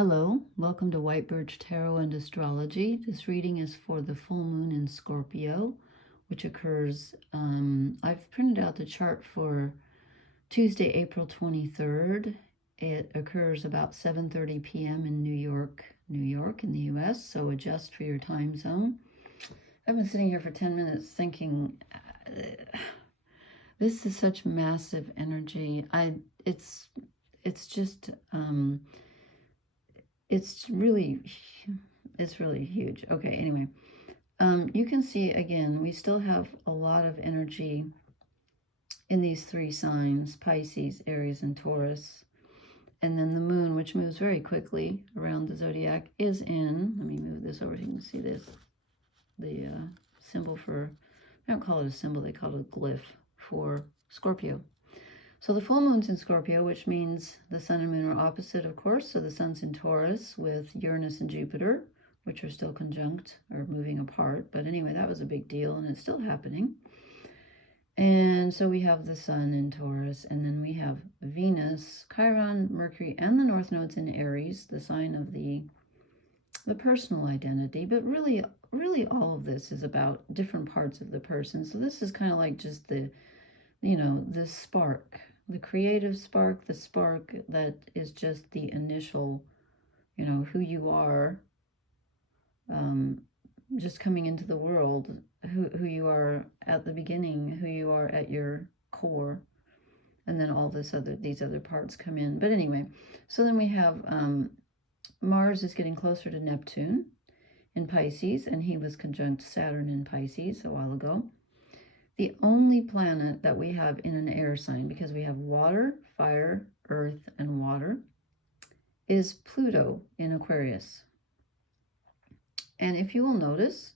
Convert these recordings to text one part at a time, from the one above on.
Hello, welcome to White Birch Tarot and Astrology. This reading is for the full moon in Scorpio, which occurs, I've printed out the chart for Tuesday, April 23rd. It occurs about 7:30 p.m. in New York in the US, so adjust for your time zone. I've been sitting here for 10 minutes thinking, this is such massive energy. It's just, it's really huge. Okay, anyway, you can see again, we still have a lot of energy in these three signs: Pisces, Aries, and Taurus. And then the moon, which moves very quickly around the zodiac, is in, let me move this over so you can see this, the symbol for, they don't call it a symbol, they call it a glyph for Scorpio. So the full moon's in Scorpio, which means the sun and moon are opposite, of course. So the sun's in Taurus with Uranus and Jupiter, which are still conjunct or moving apart. But anyway, that was a big deal, and it's still happening. And so we have the sun in Taurus, and then we have Venus, Chiron, Mercury, and the North Nodes in Aries, the sign of the personal identity. But really all of this is about different parts of the person. So this is kind of like just the, the spark, the creative spark, the spark that is just the initial, who you are, just coming into the world, who you are at the beginning, who you are at your core, and then all these other parts come in. But anyway, so then we have Mars is getting closer to Neptune in Pisces, and he was conjunct Saturn in Pisces a while ago. The only planet that we have in an air sign, because we have water, fire, earth, and water, is Pluto in Aquarius. And if you will notice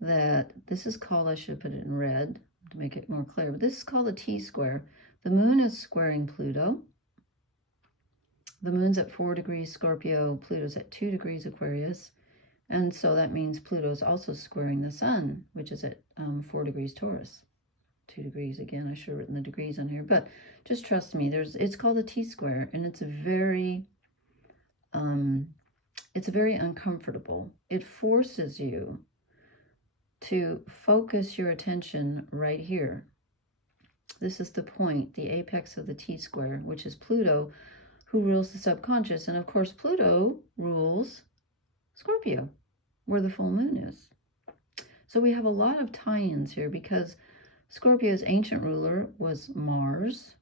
that this is called, I should put it in red to make it more clear, but this is called a T-square. The moon is squaring Pluto. The moon's at 4 degrees Scorpio, Pluto's at 2 degrees Aquarius. And so that means Pluto is also squaring the sun, which is at 4 degrees Taurus. 2 degrees, again, I should have written the degrees on here, but just trust me, it's called a T-square, and it's very uncomfortable. It forces you to focus your attention right here. This is the point, the apex of the T-square, which is Pluto, who rules the subconscious. And of course, Pluto rules Scorpio, where the full moon is. So we have a lot of tie-ins here because Scorpio's ancient ruler was Mars,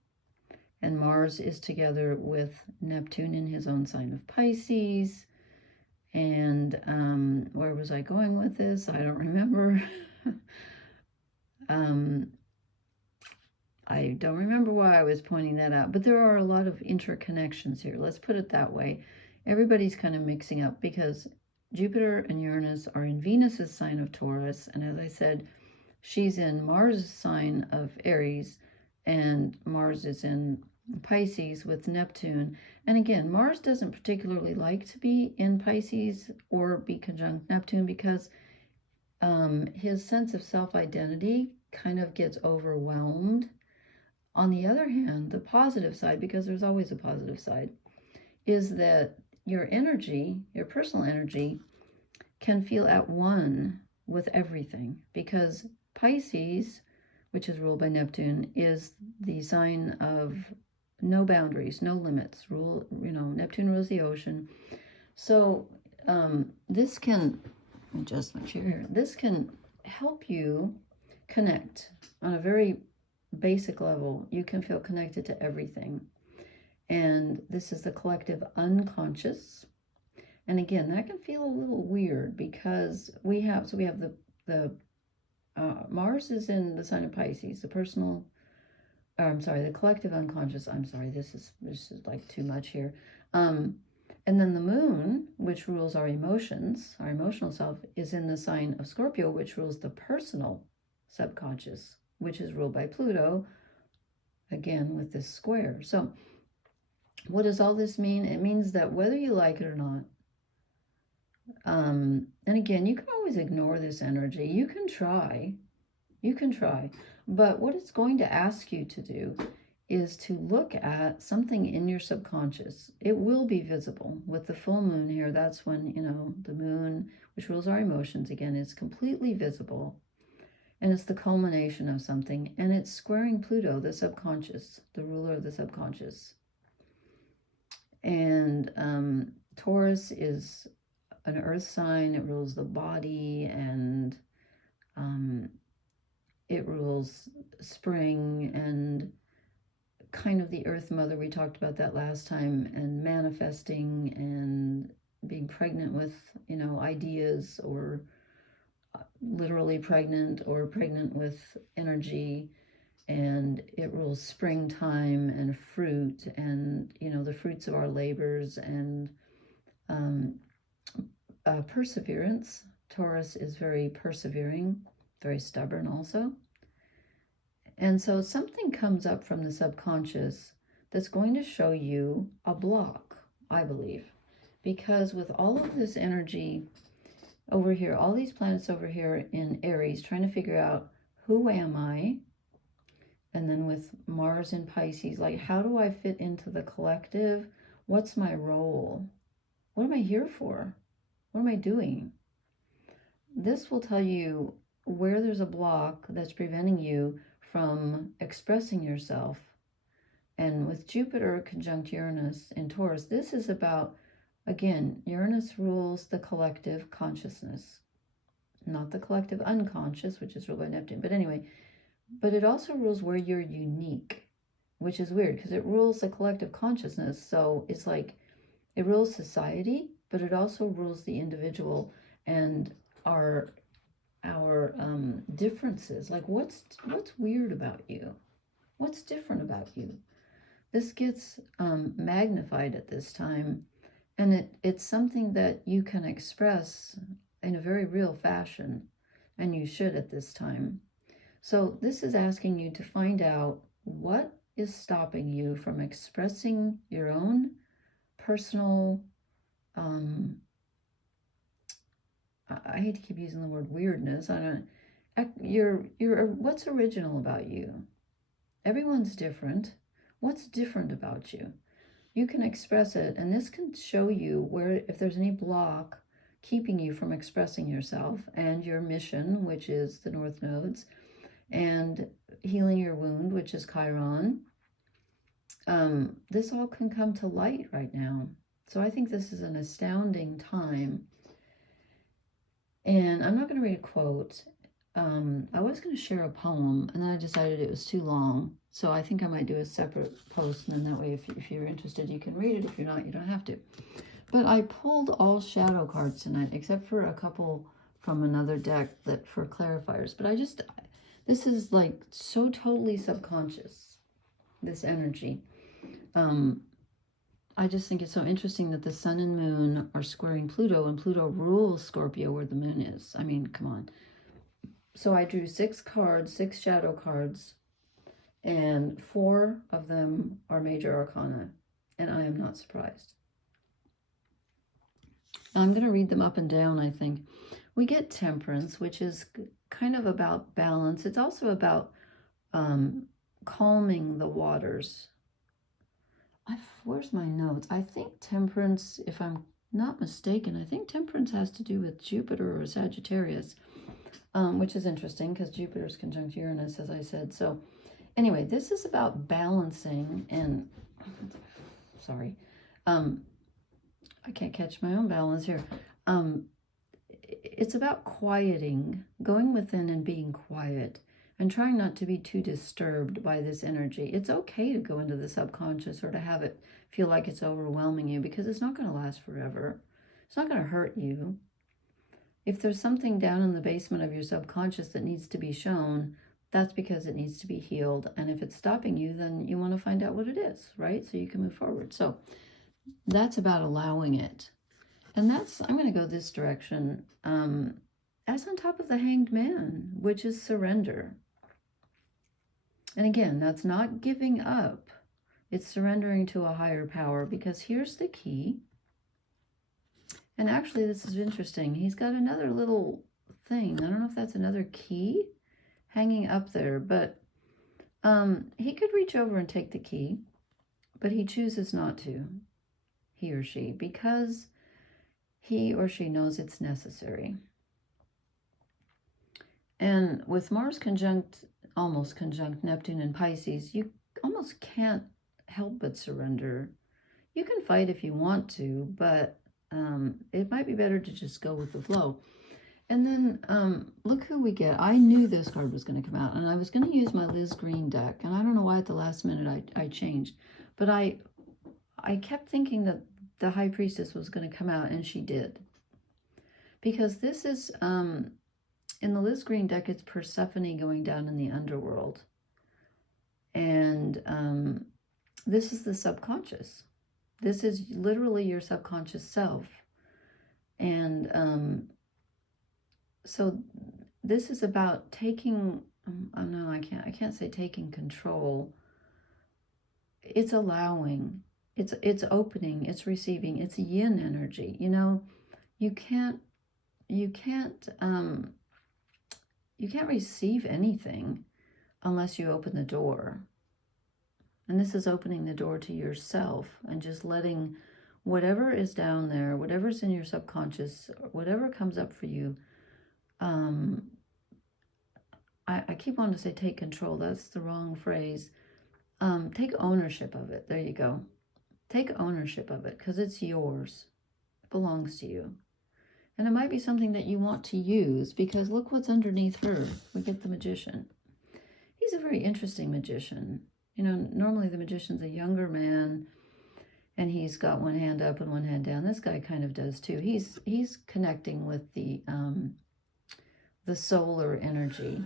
and Mars is together with Neptune in his own sign of Pisces. And where was I going with this? I don't remember. I don't remember why I was pointing that out, but there are a lot of interconnections here. Let's put it that way. Everybody's kind of mixing up because Jupiter and Uranus are in Venus's sign of Taurus, and as I said, she's in Mars' sign of Aries, and Mars is in Pisces with Neptune. And again, Mars doesn't particularly like to be in Pisces or be conjunct Neptune because his sense of self-identity kind of gets overwhelmed. On the other hand, the positive side, because there's always a positive side, is that your energy, your personal energy, can feel at one with everything, because Pisces, which is ruled by Neptune, is the sign of no boundaries, no limits. Neptune rules the ocean. So this can, adjust my chair here, this can help you connect on a very basic level. You can feel connected to everything. And this is the collective unconscious. And again, that can feel a little weird because we have the Mars is in the sign of Pisces, the collective unconscious. This is like too much here. And then the moon, which rules our emotions, our emotional self, is in the sign of Scorpio, which rules the personal subconscious, which is ruled by Pluto, again with this square. So what does all this mean? It means that whether you like it or not, and again, you can always ignore this energy. You can try, but what it's going to ask you to do is to look at something in your subconscious. It will be visible with the full moon here. That's when, you know, the moon, which rules our emotions again, is completely visible. And it's the culmination of something. And it's squaring Pluto, the subconscious, the ruler of the subconscious. And Taurus is an earth sign. It rules the body, and it rules spring and kind of the earth mother. We talked about that last time, and manifesting and being pregnant with, you know, ideas, or literally pregnant, or pregnant with energy. And it rules springtime and fruit, and, you know, the fruits of our labors, and perseverance. Taurus is very persevering, very stubborn also. And so something comes up from the subconscious that's going to show you a block, I believe, because with all of this energy over here, all these planets over here in Aries, trying to figure out, who am I? And then with Mars in Pisces, like, how do I fit into the collective? What's my role? What am I here for? What am I doing? This will tell you where there's a block that's preventing you from expressing yourself. And with Jupiter conjunct Uranus in Taurus, this is about, again, Uranus rules the collective consciousness, not the collective unconscious, which is ruled by Neptune. But anyway, but it also rules where you're unique, which is weird because it rules the collective consciousness. So it's like it rules society, but it also rules the individual and our differences. Like, what's weird about you? What's different about you? This gets magnified at this time, and it's something that you can express in a very real fashion, and you should at this time. So this is asking you to find out what is stopping you from expressing your own personal, I hate to keep using the word weirdness. What's original about you? Everyone's different. What's different about you? You can express it, and this can show you where, if there's any block keeping you from expressing yourself and your mission, which is the North Nodes, and healing your wound, which is Chiron. This all can come to light right now. So I think this is an astounding time. And I'm not going to read a quote. I was going to share a poem, and then I decided it was too long. So I think I might do a separate post, and then that way, if you're interested, you can read it. If you're not, you don't have to. But I pulled all shadow cards tonight, except for a couple from another deck that for clarifiers. But this is like so totally subconscious, this energy. I just think it's so interesting that the sun and moon are squaring Pluto, and Pluto rules Scorpio, where the moon is. I mean, come on. So I drew 6 cards, 6 shadow cards, and 4 of them are major arcana, and I am not surprised. I'm going to read them up and down, I think. We get Temperance, which is kind of about balance. It's also about calming the waters. Where's my notes? I think Temperance, if I'm not mistaken, I think Temperance has to do with Jupiter or Sagittarius, which is interesting because Jupiter's conjunct Uranus, as I said. So anyway, this is about balancing and, sorry, I can't catch my own balance here. It's about quieting, going within and being quiet, and trying not to be too disturbed by this energy. It's okay to go into the subconscious or to have it feel like it's overwhelming you, because it's not going to last forever. It's not going to hurt you. If there's something down in the basement of your subconscious that needs to be shown, that's because it needs to be healed. And if it's stopping you, then you want to find out what it is, right? So you can move forward. So that's about allowing it. And I'm going to go this direction, as on top of the Hanged Man, which is surrender. And again, that's not giving up. It's surrendering to a higher power, because here's the key. And actually, this is interesting. He's got another little thing. I don't know if that's another key hanging up there, but He could reach over and take the key, but he chooses not to, he or she, because he or she knows it's necessary. And with Mars almost conjunct Neptune and Pisces, you almost can't help but surrender. You can fight if you want to, but it might be better to just go with the flow. And then look who we get. I knew this card was going to come out, and I was going to use my Liz Green deck, and I don't know why at the last minute I changed, but I kept thinking that the High Priestess was going to come out, and she did. Because this is, in the Liz Green deck, it's Persephone going down in the underworld. And this is the subconscious. This is literally your subconscious self. And so this is about taking, oh no, I can't say taking control. It's allowing, it's opening, it's receiving, it's yin energy. You know, you can't receive anything unless you open the door. And this is opening the door to yourself and just letting whatever is down there, whatever's in your subconscious, whatever comes up for you. I keep wanting to say take control. That's the wrong phrase. Take ownership of it. There you go. Take ownership of it because it's yours. It belongs to you. And it might be something that you want to use because look what's underneath her. We get the Magician. He's a very interesting magician. You know, normally the magician's a younger man and he's got one hand up and one hand down. This guy kind of does too. He's connecting with the solar energy.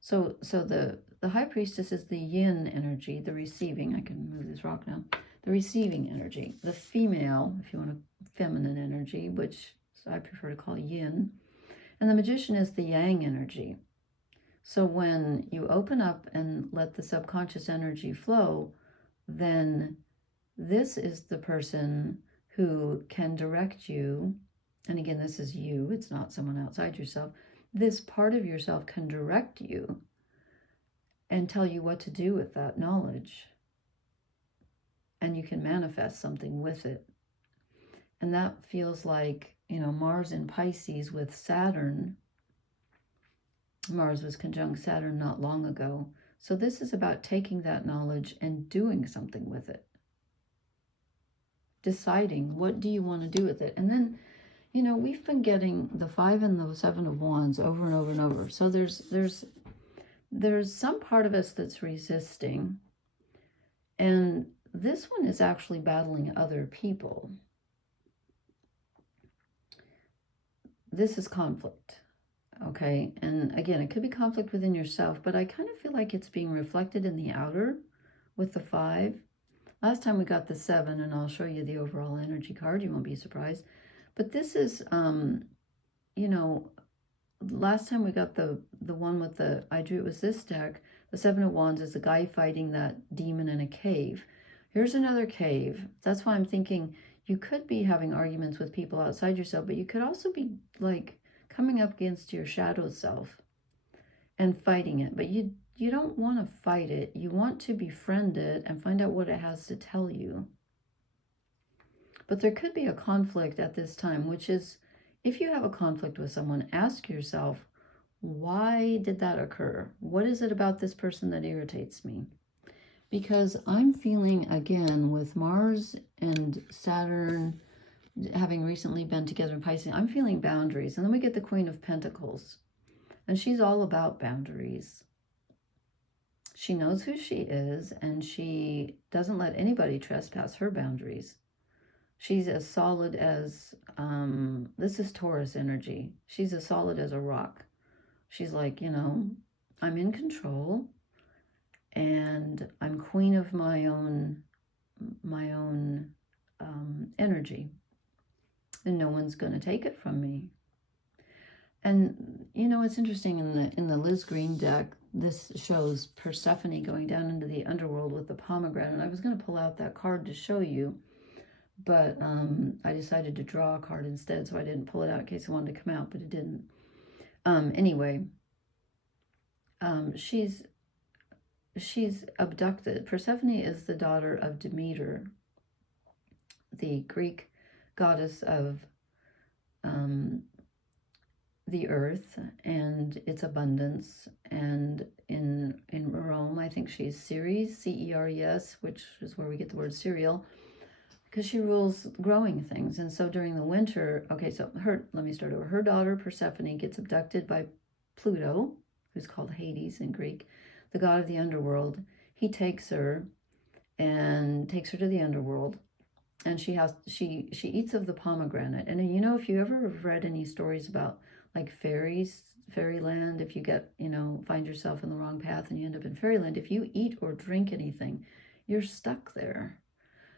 So the High Priestess is the yin energy, the receiving. I can move this rock now. The receiving energy. The female, if you want a feminine energy, which I prefer to call yin. And the Magician is the yang energy. So when you open up and let the subconscious energy flow, then this is the person who can direct you. And again, this is you. It's not someone outside yourself. This part of yourself can direct you and tell you what to do with that knowledge. And you can manifest something with it. And that feels like, you know, Mars in Pisces with Saturn. Mars was conjunct Saturn not long ago. So this is about taking that knowledge and doing something with it. Deciding what do you want to do with it. And then, you know, we've been getting the 5 and the 7 of Wands over and over and over. So there's some part of us that's resisting. And this one is actually battling other people. This is conflict. Okay, and again, it could be conflict within yourself, but I kind of feel like it's being reflected in the outer with the 5. Last time we got the 7, and I'll show you the overall energy card. You won't be surprised. But this is, you know, last time we got the one with the, I drew it was this deck. The 7 of Wands is the guy fighting that demon in a cave. Here's another cave. That's why I'm thinking you could be having arguments with people outside yourself, but you could also be like coming up against your shadow self and fighting it. But you don't want to fight it. You want to befriend it and find out what it has to tell you. But there could be a conflict at this time, which is, if you have a conflict with someone, ask yourself, why did that occur? What is it about this person that irritates me? Because I'm feeling, again, with Mars and Saturn having recently been together in Pisces, I'm feeling boundaries. And then we get the Queen of Pentacles. And she's all about boundaries. She knows who she is, and she doesn't let anybody trespass her boundaries. She's as solid as, this is Taurus energy. She's as solid as a rock. She's like, you know, I'm in control, and I'm queen of my own energy, and no one's going to take it from me. And you know, it's interesting, in the Liz Green deck, this shows Persephone going down into the underworld with the pomegranate. And I was going to pull out that card to show you, but I decided to draw a card instead, so I didn't pull it out in case it wanted to come out, but it didn't. Anyway, she's she's abducted. Persephone is the daughter of Demeter, the Greek goddess of the earth and its abundance. And in Rome, I think she's Ceres, C-E-R-E-S, which is where we get the word cereal, because she rules growing things. And so during the winter, okay, so let me start over. Her daughter Persephone gets abducted by Pluto, who's called Hades in Greek, the god of the underworld. He takes her and takes her to the underworld, and she eats of the pomegranate. And you know, if you ever have read any stories about like fairyland, if you get, find yourself in the wrong path and you end up in fairyland, if you eat or drink anything, you're stuck there.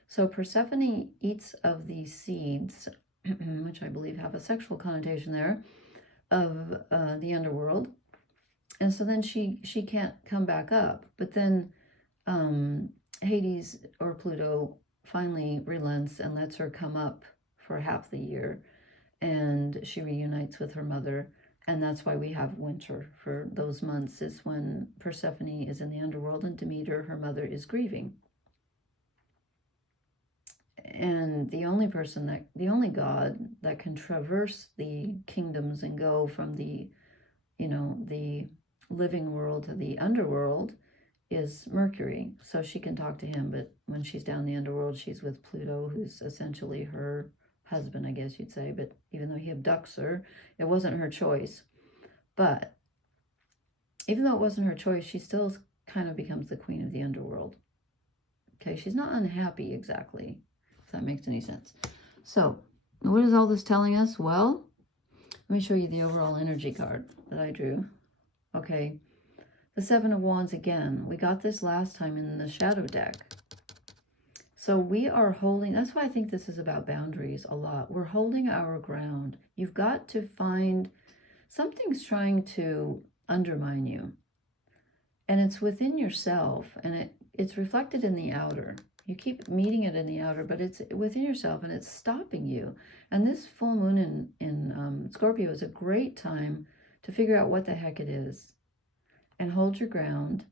So Persephone eats of these seeds, which I believe have a sexual connotation there, of the underworld. And so then she can't come back up. But then Hades or Pluto finally relents and lets her come up for half the year. And she reunites with her mother. And that's why we have winter for those months, is when Persephone is in the underworld and Demeter, her mother, is grieving. And the only god that can traverse the kingdoms and go from the living world to the underworld is Mercury. So she can talk to him, but when she's down in the underworld, she's with Pluto, who's essentially her husband, I guess you'd say. But even though he abducts her, it wasn't her choice. But even though it wasn't her choice, she still kind of becomes the queen of the underworld. Okay, she's not unhappy exactly, if that makes any sense. So what is all this telling us? Well, let me show you the overall energy card that I drew. Okay, the Seven of Wands again. We got this last time in the shadow deck. So we are holding, that's why I think this is about boundaries a lot. We're holding our ground. You've got to find, something's trying to undermine you. And it's within yourself, and it's reflected in the outer. You keep meeting it in the outer, but it's within yourself, and it's stopping you. And this full moon in Scorpio is a great time to figure out what the heck it is and hold your ground,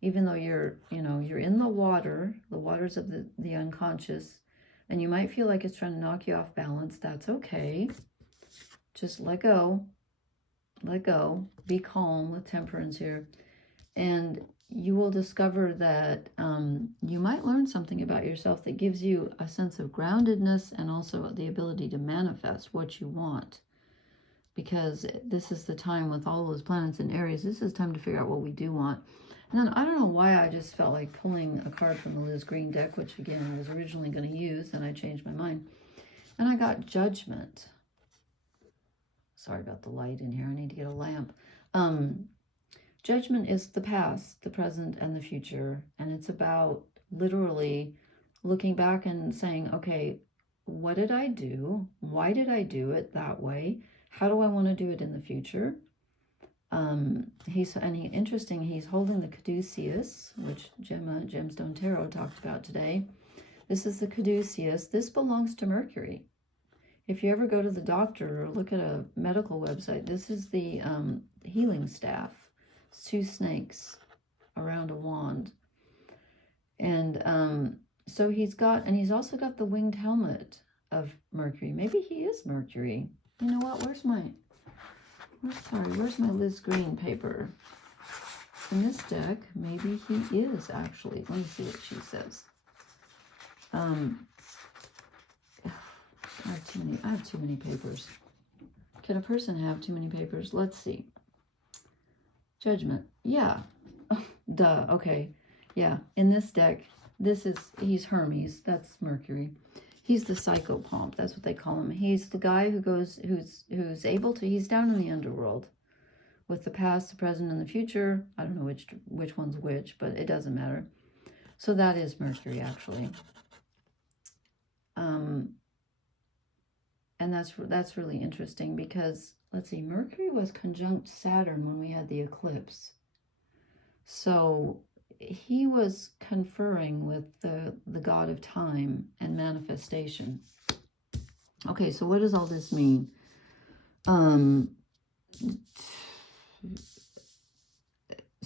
even though you're in the waters of the unconscious, and you might feel like it's trying to knock you off balance. That's okay. Just let go. Let go. Be calm with temperance here. And you will discover that you might learn something about yourself that gives you a sense of groundedness and also the ability to manifest what you want. Because this is the time with all those planets in Aries, this is time to figure out what we do want. And then I don't know why I just felt like pulling a card from the Liz Green deck, which again I was originally going to use, and I changed my mind. And I got Judgment. Sorry about the light in here. I need to get a lamp. Judgment is the past, the present, and the future. And it's about literally looking back and saying, okay, what did I do? Why did I do it that way? How do I want to do it in the future? He's holding the caduceus, which Gemstone Tarot talked about today. This is the caduceus. This belongs to Mercury. If you ever go to the doctor or look at a medical website, this is the healing staff. It's two snakes around a wand. And so he's also got the winged helmet of Mercury. Maybe he is Mercury. You know what? Where's my Liz Green paper? In this deck, maybe he is actually. Let me see what she says. I have too many papers. Can a person have too many papers? Let's see. Judgment. Yeah. Duh. Okay. Yeah. In this deck, he's Hermes. That's Mercury. He's the psychopomp. That's what they call him. He's the guy who's able to, he's down in the underworld with the past, the present, and the future. I don't know which one's which, but it doesn't matter. So that is Mercury, actually. And that's really interesting because, let's see, Mercury was conjunct Saturn when we had the eclipse. So he was conferring with the god of time and manifestation. Okay, so what does all this mean?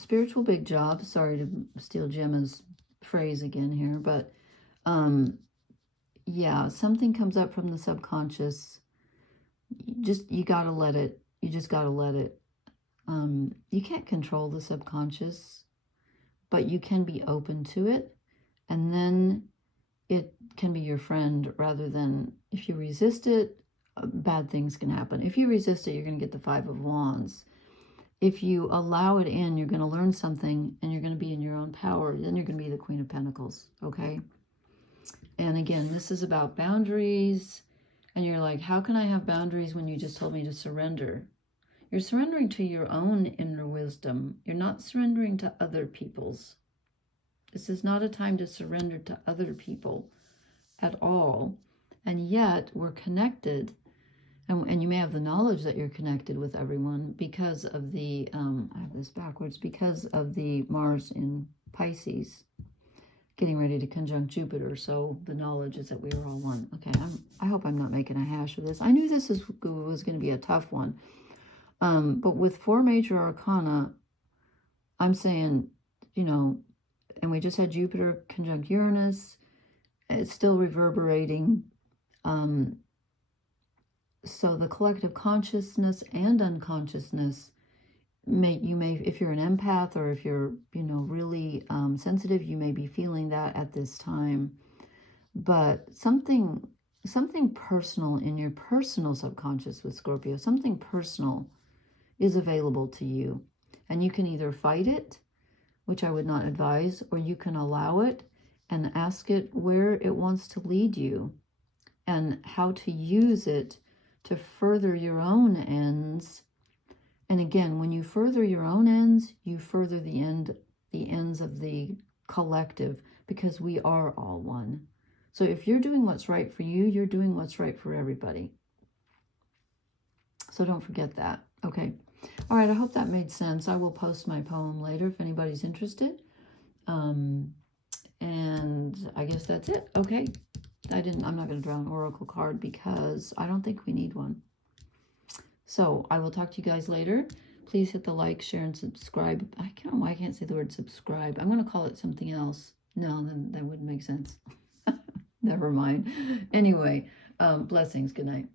spiritual big job. Sorry to steal Gemma's phrase again here, but yeah, something comes up from the subconscious. You gotta let it. You just gotta let it. You can't control the subconscious, but you can be open to it, and then it can be your friend rather than, if you resist it, bad things can happen. If you resist it, you're going to get the Five of Wands. If you allow it in, you're going to learn something and you're going to be in your own power. Then you're going to be the Queen of Pentacles, okay? And again, this is about boundaries. And you're like, how can I have boundaries when you just told me to surrender? You're surrendering to your own inner wisdom. You're not surrendering to other people's. This is not a time to surrender to other people at all. And yet we're connected. And you may have the knowledge that you're connected with everyone because of the, I have this backwards, because of the Mars in Pisces getting ready to conjunct Jupiter. So the knowledge is that we are all one. Okay, I hope I'm not making a hash of this. I knew this was going to be a tough one. But with 4 major arcana, I'm saying, you know, and we just had Jupiter conjunct Uranus. It's still reverberating. So the collective consciousness and unconsciousness, you may, if you're an empath or if you're, you know, really sensitive, you may be feeling that at this time. But something personal in your personal subconscious with Scorpio, something personal is available to you. And you can either fight it, which I would not advise, or you can allow it and ask it where it wants to lead you and how to use it to further your own ends. And again, when you further your own ends, you further the ends of the collective, because we are all one. So if you're doing what's right for you, you're doing what's right for everybody. So don't forget that. Okay. All right, I hope that made sense. I will post my poem later if anybody's interested. And I guess that's it. Okay. I'm not going to draw an oracle card because I don't think we need one. So I will talk to you guys later. Please hit the like, share, and subscribe. I don't know why I can't say the word subscribe. I'm going to call it something else. No, then that wouldn't make sense. Never mind. Anyway, blessings. Good night.